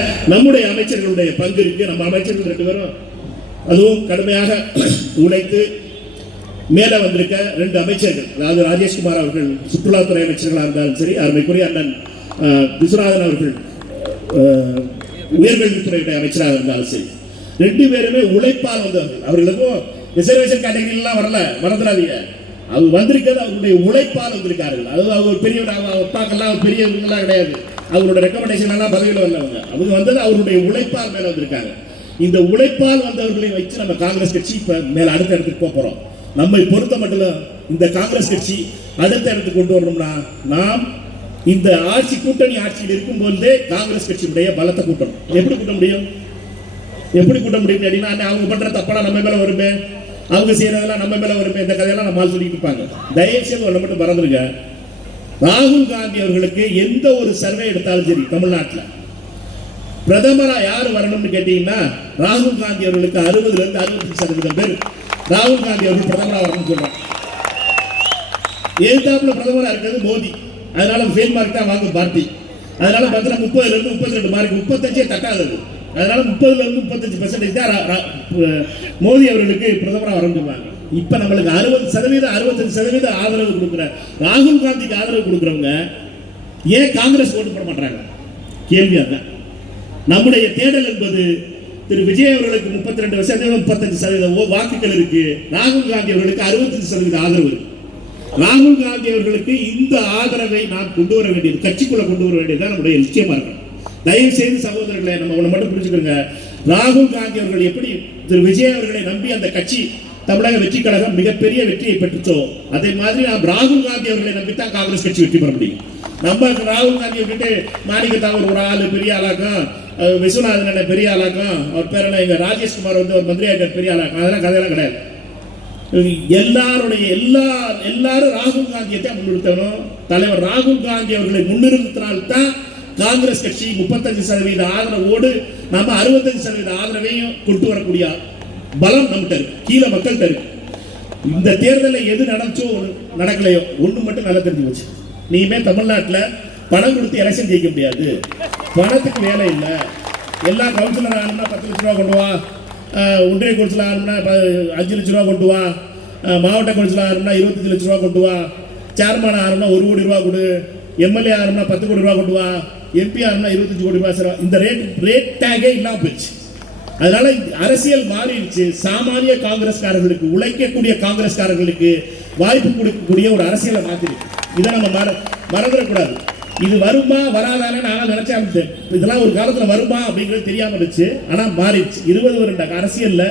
நம்முடைய அமைச்சர்களுடைய பங்கு இருக்கு. நம்ம அமைச்சர்கள் 2 பேரும் அதுவும் கடுமையாக உழைத்து மேல வந்திருக்க 2 அமைச்சர்கள், அதாவது ராஜேஷ்குமார் அவர்கள் சுற்றுலாத்துறை அமைச்சர்களாக இருந்தாலும் சரி, அருமைக்குரிய அண்ணன் விஸ்வநாதன் அவர்கள் உயர்கல்வித்துறையுடைய அமைச்சராக இருந்தாலும் சரி, 2 பேருமே உழைப்பால் வந்தவர்கள். அவர்களுக்கும் ரிசர்வேஷன் கேட்டகரிலாம் வரல, மறந்துடாதீங்க. அவங்க வந்திருக்கிறது அவங்களுடைய உழைப்பால் வந்திருக்கார்கள். அதாவது அவங்க பெரிய அப்பாக்கெல்லாம் பெரியவங்கெல்லாம் கிடையாது, அவங்களோட ரெக்கமெண்டேஷன் எல்லாம் பதவியில் வரலவங்க. அவங்க வந்தது அவருடைய உழைப்பால் மேல வந்திருக்காங்க. இந்த உழைப்பால் வந்தவர்களை வச்சு நம்ம காங்கிரஸ் கட்சி இப்ப மேல அடுத்த இடத்துக்கு போறோம். நம்மை பொறுத்த மட்டும் இந்த காங்கிரஸ் கட்சி அடுத்த இடத்துக்கு கொண்டு வரணும்னா நாம் இந்த ஆட்சி கூட்டணி ஆட்சியில் இருக்கும் போதே காங்கிரஸ் கட்சியுடைய பலத்தை கூட்டணும். எப்படி கூட்ட முடியும்? எப்படி கூட்ட முடியும் அப்படின்னா, அவங்க பண்ற தப்பெல்லாம் நம்ம மேல வருமே, அவங்க செய்யறதெல்லாம் நம்ம மேல வருமே, இந்த கதையெல்லாம் நம்ம சொல்லிட்டு இருப்பாங்க. தயவு செய்து ஒன்று மட்டும் மறந்துருங்க, ராகுல் காந்தி அவர்களுக்கு எந்த ஒரு சர்வே எடுத்தாலும் சரி, தமிழ்நாட்டில் பிரதமரா யார் வரணும்னு கேட்டீங்கன்னா, ராகுல் காந்தி அவர்களுக்கு 60% பேர் ராகுல் காந்தி அவர்கள் பிரதமரா வரணும்னு சொல்றாங்க. எதிர்த்தாப்புல பிரதமரா இருக்கிறது மோடி, அதனால ஃபெயில் மார்க் தான் வாங்க பார்ட்டி. அதனால பார்த்தா 30% மார்க் 35 தட்டாது. அதனால 30% தான் மோடி அவர்களுக்கு பிரதமரா வரணும்வாங்க. இப்ப நம்மளுக்கு 60% 65% ஆதரவு கொடுக்கிற ராகுல் காந்திக்கு ஆதரவு கொடுக்கிறவங்க ஏன் காங்கிரஸ் ஓட்டு போட மாட்டாங்க? கேள்வி அதுதான். நம்முடைய தேடல் என்பது திரு விஜய் அவர்களுக்கு 32% 35% வாக்குகள் இருக்கு, ராகுல் காந்தி அவர்களுக்கு 65% ஆதரவு இருக்கு. ராகுல் காந்தி அவர்களுக்கு இந்த ஆதரவை நாம் கொண்டு வர வேண்டியது, கட்சிக்குள்ள கொண்டு வர வேண்டியதுதான் நம்முடைய நிச்சயமா இருக்கணும். தயவு செய்து சகோதரர்களை நம்ம ஒண்ணு மட்டும் புரிஞ்சுக்கோங்க, ராகுல் காந்தி அவர்கள் எப்படி திரு விஜய் அவர்களை நம்பி அந்த கட்சி தமிழக வெற்றி கழகம் மிகப்பெரிய வெற்றியை பெற்றுச்சோ, அதே மாதிரி நாம் ராகுல் காந்தி அவர்களை நம்பித்தான் காங்கிரஸ் கட்சி வெற்றி பெற முடியும். நம்ம ராகுல் காந்தியை விட்டு மாணிக்கத்தாவூர் ஒரு ஆளு பெரிய ஆளாக்கும், விஸ்வநாதன் பெரிய ஆளாக்கும், அவர் பேர் என்ன, எங்க ராஜேஷ்குமார் வந்து ஒரு மந்திரி ஆகிட்ட பெரிய ஆளாக்கும், அதெல்லாம் கதையெல்லாம் கிடையாது. எல்லாரும் ராகுல் காந்தியை தான் முன்னிறுத்தணும். தலைவர் ராகுல் காந்தி அவர்களை முன்னிறுத்தினால்தான் காங்கிரஸ் கட்சி 35% ஆதரவோடு நம்ம 65% ஆதரவையும் கொண்டு வரக்கூடிய பலம் நம்மகிட்ட இருக்கு, கீழே மக்கள்கிட்ட இருக்கு. இந்த தேர்தலில் எது நடந்துச்சோ நடக்கலையோ ஒண்ணு மட்டும் நல்லா தெரிஞ்சு போச்சு, நீமே தமிழ்நாட்டில் பணம் கொடுத்து எலெக்ஷன் ஜெயிக்க முடியாது. பணத்துக்கு வேலை இல்லை. எல்லா கவுன்சிலர் ஆகணும்னா 10 லட்ச ரூபா கொண்டு வா, ஒன்றிய கவுன்சிலர் ஆகணும்னா 5 லட்ச ரூபா கொண்டு வா, மாவட்ட கவுன்சிலர் ஆகணும்னா 25 லட்ச ரூபா கொண்டு வா, சேர்மன் ஆகணும்னா 1 கோடி ரூபா கொடு, எம்எல்ஏ ஆகணும்னா 10 கோடி ரூபா கொண்டு வா, எம்பி ஆகணும்னா 25 கோடி ரூபா. இந்த ரேட் டேகே இல்லாம போயிடுச்சு. அதனால அரசியல் மாறிடுச்சு. சாமானிய காங்கிரஸ்காரர்களுக்கு, உழைக்கக்கூடிய காங்கிரஸ்காரர்களுக்கு வாய்ப்பு கொடுக்கக்கூடிய ஒரு அரசியலை மாத்திருக்கு. இதை நம்ம மறந்துடக்கூடாது. இது வருமா வராதானே நான் நினைச்சேன். இதெல்லாம் ஒரு காலத்துல வருமா அப்படிங்கிறது தெரியாம இருந்துச்சு, ஆனா மாறிடுச்சு. 20 வருட அரசியல்ல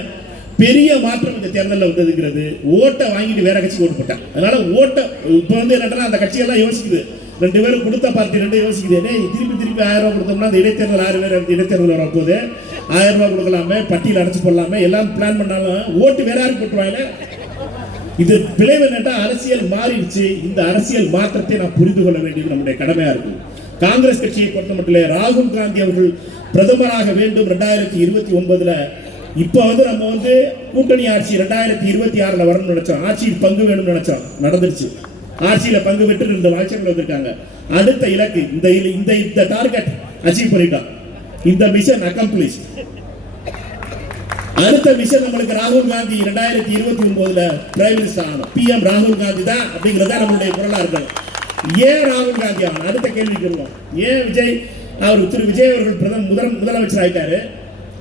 பெரிய மாற்றம் இந்த தேர்தலில் வந்ததுங்கிறது. ஓட்டை வாங்கிட்டு வேற கட்சி ஓட்டு போட்டாங்க. அதனால ஓட்டை இப்ப வந்து என்னன்னா, அந்த கட்சியெல்லாம் யோசிக்குது, 2 பேரும் கொடுத்த பார்ட்டி 2 யோசிக்குது, திருப்பி 1000 ரூபாய் கொடுத்தோம்னா அந்த இடைத்தேர்தல் 6 பேர் இடைத்தேர்தல் வரப்போது 1000 ரூபாய் கொடுக்கலாமே, பட்டியல் அடைச்சு போடலாமே, எல்லாம் பிளான் பண்ணாலும் ஓட்டு வேற யாரும் போட்டுவாங்க. இது விளைவு என்னட்டா, அரசியல் மாறிடுச்சு. இந்த அரசியல் மாற்றத்தை நாம் புரிந்து கொள்ள வேண்டியது நம்முடைய கடமையா இருக்கு. காங்கிரஸ் கட்சியை பொறுத்த மட்டும் ராகுல் காந்தி அவர்கள் பிரதமராக வேண்டும் 2029. இப்ப வந்து நம்ம வந்து கூட்டணி ஆட்சி 2026 வரணும்னு நினைச்சோம், ஆட்சியில் பங்கு வேணும்னு நினைச்சோம், நடந்துருச்சு. ஆட்சியில பங்கு பெற்று 2 அமைச்சர்கள் வந்திருக்காங்க. அடுத்த இலக்கு இந்த டார்கெட் அச்சீவ் பண்ணிட்டோம். இந்த மிஷன் அக்கம்ப்ளிஷ். அடுத்த மிஷன் நம்மளுக்கு ராகுல் காந்தி 2029 பிரைம் மினிஸ்டர் ஆகணும். PM ராகுல் காந்தி தான் அப்படிங்கிறத நம்மளுடைய குரலா இருக்கணும். ஏன் ராகுல் காந்தி ஆகணும்? அடுத்த கேள்வி கேள்வோம். ஏன் திரு விஜய் அவர்கள் முதலமைச்சர் ஆயிட்டாரு,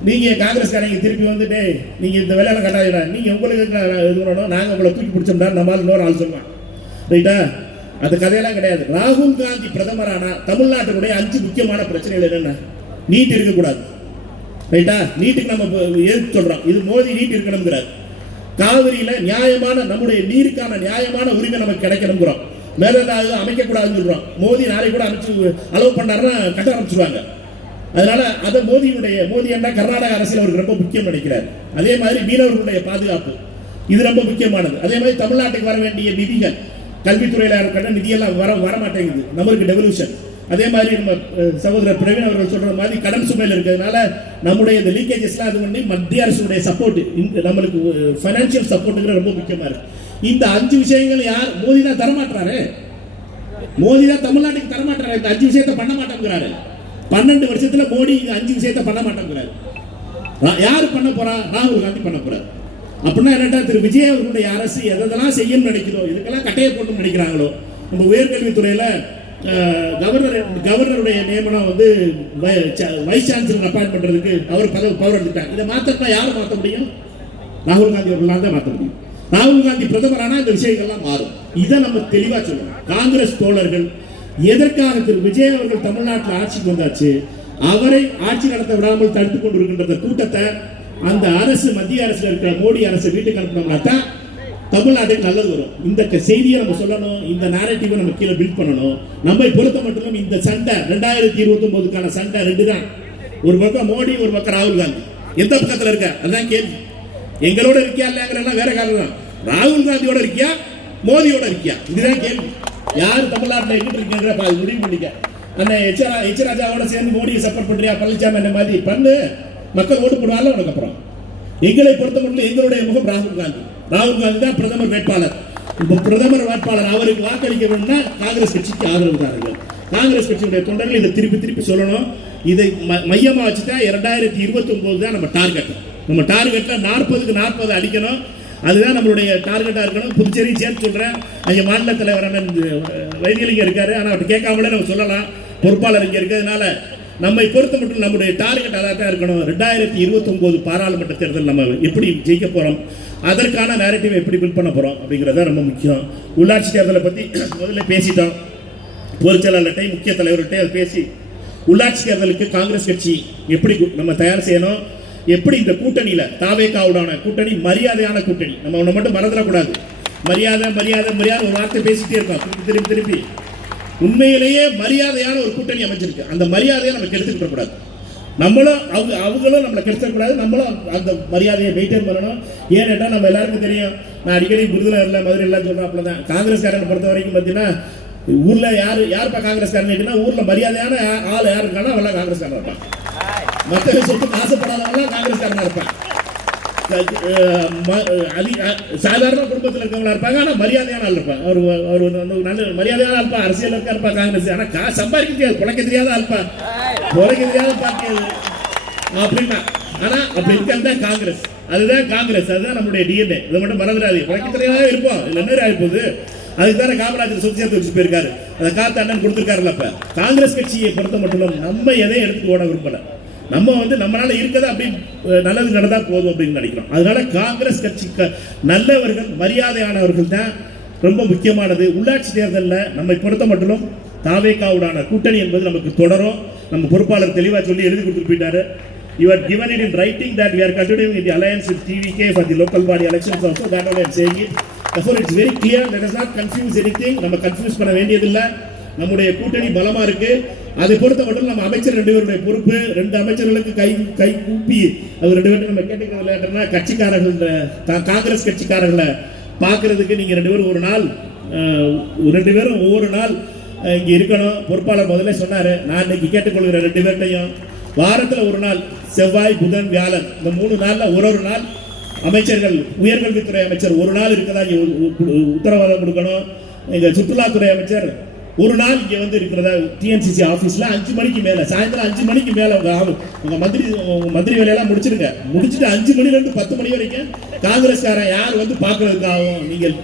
நீங்க காங்கிரஸ்காரங்க திருப்பி வந்துட்டு நீங்க இந்த வேலையெல்லாம் கட்டாயிடா, நீங்க உங்களுக்கு இது பண்ணணும், நாங்க உங்களை தூக்கி பிடிச்சோம்னா நம்மளால இன்னொரு ஆள் சொல்லுவான், ரைட்டா? அந்த கதையெல்லாம் கிடையாது. ராகுல் காந்தி பிரதமரானா தமிழ்நாட்டினுடைய 5 முக்கியமான பிரச்சனைகள் என்னென்ன? நீட் இருக்கக்கூடாது, ரைட்டா? நீட்டுக்கு நம்ம எதிர்த்து சொல்றோம். இது மோடி நீட் இருக்கணுங்கிறார். காவிரியில நியாயமான நம்முடைய நீருக்கான நியாயமான உரிமை நமக்கு கிடைக்கணுங்கிறோம். மேலதாவது அமைக்கக்கூடாதுன்னு சொல்றோம். மோடி நாளை கூட அமைச்சு அலோவ் பண்ணாருன்னா கட்ட ஆரம்பிச்சிருவாங்க. அதனால அதை மோடி என்ன கர்நாடக அரசியல் அவருக்கு ரொம்ப முக்கியம் நினைக்கிறார். அதே மாதிரி மீனவர்களுடைய பாதுகாப்பு இது ரொம்ப முக்கியமானது. அதே மாதிரி தமிழ்நாட்டுக்கு வர வேண்டிய நிதிகள், கல்வித்துறையில இருக்கிற நிதியெல்லாம் வர மாட்டேங்குது, நம்மளுக்கு டெவல்யூஷன். அதே மாதிரி நம்ம சகோதரர் பிரவீன் அவர்கள் சொல்ற மாதிரி கடன் சுமையில் இருக்கிறதுனால நம்முடைய இந்த லீக்கேஜஸ்லாம் அது பண்ணி மத்திய அரசுடைய சப்போர்ட், நம்மளுக்கு ஃபைனான்சியல் சப்போர்ட்டுங்கிற ரொம்ப முக்கியமா இருக்கு. இந்த 5 விஷயங்கள் யார்? மோடி தான் தரமாட்டாரு. மோடி தான் தமிழ்நாட்டுக்கு தரமாட்டாரு. இந்த 5 விஷயத்தை பண்ண மாட்டேங்கிறாரு. 12 வருஷத்துல மோடி இங்க 5 விஷயத்தை பண்ண மாட்டேங்கிறாரு. யாரு பண்ண போறா? ராகுல் காந்தி பண்ண போறாரு. அப்படின்னா என்னடா, திரு விஜய் அவர்களுடைய அரசு எதெல்லாம் செய்யணும்னு நினைக்கிறதோ, இதுக்கெல்லாம் கட்டையை போட்டு நினைக்கிறாங்களோ. நம்ம உயர்கல்வித்துறையில கவர்னருடைய நியமனம் வந்து வைஸ் சான்சலர் அப்பாயின்ட் பண்றதுக்கு அவர் பவர் எடுத்துட்டாங்க. இதை மாத்தா யாரும் மாற்ற முடியும்? ராகுல் காந்தி அவர்களால் தான் மாற்ற முடியும். ராகுல் காந்தி பிரதமரானா இந்த விஷயங்கள்லாம் மாறும். இதை நம்ம தெளிவா சொல்லணும். காங்கிரஸ் தோழர்கள் எதற்காக திரு விஜய் அவர்கள் தமிழ்நாட்டில் ஆட்சிக்கு வந்தாச்சு, அவரை ஆட்சி நடத்த விடாமல் தடுத்துக் கொண்டிருக்கின்ற கூட்டத்தை அந்த அரசு, மத்திய அரசுல இருக்கிற மோடி அரசு வீட்டுக்கு அனுப்பினோம்னா தான் தமிழ்நாட்டுக்கு நல்லது வரும். இந்த செய்தியை நம்ம சொல்லணும். இந்த நேரட்டிவை நம்ம கீழே பில்ட் பண்ணணும். நம்மை பொறுத்த மட்டும் இந்த சண்டை 2029க்கான சண்டை 2 தான். ஒரு பக்கம் மோடி, ஒரு பக்கம் ராகுல் காந்தி. எந்த பக்கத்தில் இருக்க? அதுதான் கேள்வி. எங்களோட இருக்கியா இல்லைங்கிறதெல்லாம் வேற காரணம் தான். ராகுல் காந்தியோட இருக்கியா, மோடியோட இருக்கியா? இதுதான் கேள்வி. யார் தமிழ்நாட்டில் எங்கிட்டு இருக்கீங்க முடிவு பண்ணிக்க. அண்ணன் எச் ராஜாவோட சேர்ந்து மோடியை சப்போர்ட் பண்றியா, பழனிசாமி அந்த மாதிரி பண்ணு, மக்கள் ஓட்டு போடுவாங்க. உனக்கு அப்புறம் எங்களை பொறுத்த மட்டும் எங்களுடைய முகம் ராகுல் காந்தி. ராகுல் காந்தி தான் பிரதமர் வேட்பாளர். இப்ப பிரதமர் வேட்பாளர் அவருக்கு வாக்களிக்க வேணும்னா காங்கிரஸ் கட்சிக்கு ஆதரவு தாருங்கள். காங்கிரஸ் கட்சியுடைய தொண்டர்கள் இதை திருப்பி சொல்லணும். இதை மையமா வச்சுட்டா 2029 தான் நம்ம டார்கெட். நம்ம டார்கெட்ல 40க்கு 40 அடிக்கணும். அதுதான் நம்மளுடைய டார்கெட்டா இருக்கணும். புதுச்சேரி சேர்த்து சொல்றேன். ஐயா மாநில தலைவர் வைத்தியலிங்க இருக்காரு, ஆனா அவர்கிட்ட கேட்காமலே நம்ம சொல்லலாம். பொறுப்பாளர் இங்க இருக்கிறதுனால நம்மை பொறுத்த மட்டும் நம்முடைய டார்கெட் அதாக தான் இருக்கணும். 2029 பாராளுமன்ற தேர்தல் நம்ம எப்படி ஜெயிக்க போறோம், அதற்கான நேரட்டிவ் எப்படி பில்ட் பண்ண போறோம் அப்படிங்கிறத ரொம்ப முக்கியம். உள்ளாட்சி தேர்தலை பத்தி முதல்ல பேசிட்டோம். பொதுச்செயலாளர்கிட்ட, முக்கிய தலைவர்கிட்ட அதை பேசி உள்ளாட்சி தேர்தலுக்கு காங்கிரஸ் கட்சி எப்படி நம்ம தயார் செய்யணும், எப்படி இந்த கூட்டணியில தாவேகாவுடான கூட்டணி மரியாதையான கூட்டணி, நம்ம ஒன்று மட்டும் மறந்துடக்கூடாது. மரியாதை மரியாதை மரியாதை ஒரு வார்த்தை பேசிட்டே இருக்கோம் திருப்பி. உண்மையிலேயே மரியாதையான ஒரு கூட்டணி அமைச்சிருக்கு. அந்த மரியாதையை நம்ம கெடுத்துக்கிட்ட கூடாது. நம்மளும் அவங்களும் நம்மளை கெடுத்துக்கூடாது. நம்மளும் அந்த மரியாதையை மெயின்டைன் பண்ணணும். ஏன்னா நம்ம எல்லாருக்கும் தெரியும், நான் அடிக்கடி விருதுநகர்ல மதுரையில் சொல்றாப்புல தான். காங்கிரஸ்காரனை பொறுத்த வரைக்கும் பார்த்தீங்கன்னா, ஊர்ல யாருப்பா காங்கிரஸ்காரன், ஊர்ல மரியாதையான ஆள் யாரு இருக்கானோ அவெல்லாம் காங்கிரஸ்காரன் இருப்பான். மற்ற சொத்துக்கு ஆசைப்படாதவங்களாம் காங்கிரஸ்காரனா இருப்பான். சாதாரண குடும்பத்தில் இருக்கவங்களா இருப்பாங்க, ஆனா மரியாதையான ஆள் இருப்பாங்க. அவர் நல்ல மரியாதையான ஆள்பா, அரசியல் இருப்பா காங்கிரஸ். ஆனா சம்பாதிக்க தெரியாது, பிழைக்க தெரியாத ஆள்பா, பிழைக்க தெரியாத பார்ட்டி அப்படின்னா. ஆனா அப்படி இருக்கிறது தான் காங்கிரஸ். அதுதான் காங்கிரஸ், அதுதான் நம்மளுடைய டிஎன்ஏ. இதை மட்டும் மறந்துடாது. பிழைக்க தெரியாத இருப்போம். இதுல என்ன ஆகிப்போகுது? அதுக்கு தானே காமராஜர் சொத்து சேர்த்து வச்சு போயிருக்காரு. அதை காத்து அண்ணன் கொடுத்துருக்காருல்ல. அப்ப காங்கிரஸ் கட்சியை பொறுத்த மட்டும் நம்ம எதையும் எடுத்து ஓட விரும்பல. நம்ம நம்மளால இருக்கதா அப்படி நல்லது நடந்தா போதும் அப்படின்னு நினைக்கிறோம். அதனால காங்கிரஸ் கட்சிக்கு நல்லவர்கள், மரியாதையானவர்கள் தான் ரொம்ப முக்கியமானது. உள்ளாட்சி தேர்தலில் நம்மை பொறுத்த மட்டும் தாவேகாவுடான கூட்டணி என்பது நமக்கு தொடரும். நம்ம பொறுப்பாளர் தெளிவாக சொல்லி எழுதி கொடுத்துட்டு போயிட்டாரு. You are given it in writing that we are continuing in the alliance with TVK for the local body elections also. That all I am saying it. Therefore, it's very clear. Let us not confuse anything. நம்ம confuse பண்ண வேண்டியதில்லை. நம்முடைய கூட்டணி பலமா இருக்கு. அதை பொறுத்த மட்டும் நம்ம அமைச்சர் 2 பேருடைய பொறுப்பு. 2 அமைச்சர்களுக்கு கை கூப்பி அது 2 பேரும் நம்ம கேட்டுக்கிறதுல கட்சிக்காரர்கள், காங்கிரஸ் கட்சிக்காரர்களை பார்க்கறதுக்கு நீங்க 2 பேரும் ஒவ்வொரு நாள் இங்க இருக்கணும். பொறுப்பாளர் முதல்ல சொன்னாரு. நான் இன்னைக்கு கேட்டுக்கொள்கிற 2 பேர்ட்டையும் வாரத்தில் ஒரு நாள், செவ்வாய் புதன் வியாழன், இந்த 3 நாள்ல ஒரு நாள் அமைச்சர்கள், உயர்கல்வித்துறை அமைச்சர் ஒரு நாள் இருக்கதா உத்தரவாதம் கொடுக்கணும். எங்க சுற்றுலாத்துறை அமைச்சர் ஒரு நாள் இங்க வந்து இருக்கிறதா டிஎன்சிசி ஆபீஸ்ல 5 மணிக்கு மேல, சாயந்தரம் 5 மணிக்கு மேல உங்க மந்திரி வேலையெல்லாம் முடிச்சுட்டு 5 மணில இருந்து 10 மணி வரைக்கும் காங்கிரஸ்காரன் யார் வந்து பாக்குறதுக்காகவும் நீங்கள்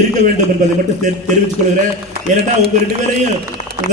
இருக்க வேண்டும் என்பதை மட்டும் தெரிவித்துக் கொள்கிறேன். ஏன்னா உங்க 2 பேரையும்